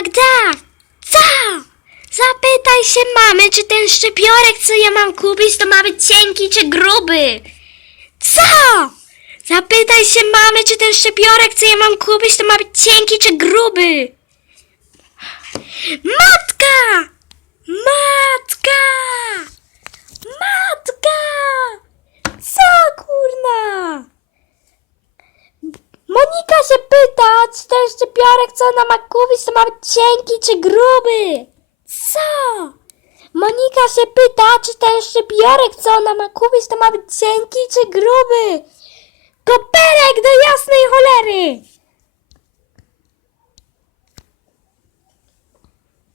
Magda, co? Zapytaj się mamy, czy ten szczypiorek, co ja mam kupić, to ma być cienki czy gruby. Co? Zapytaj się mamy, czy ten szczypiorek, co ja mam kupić, to ma być cienki czy gruby. Matka! Matka! Matka! Co kurna? Monika się pyta, czy ten szczypiorek, co ona ma kupić, to ma być cienki czy gruby. Co? Monika się pyta, czy ten szczypiorek, co ona ma kupić, to ma być cienki czy gruby. Koperek do jasnej cholery!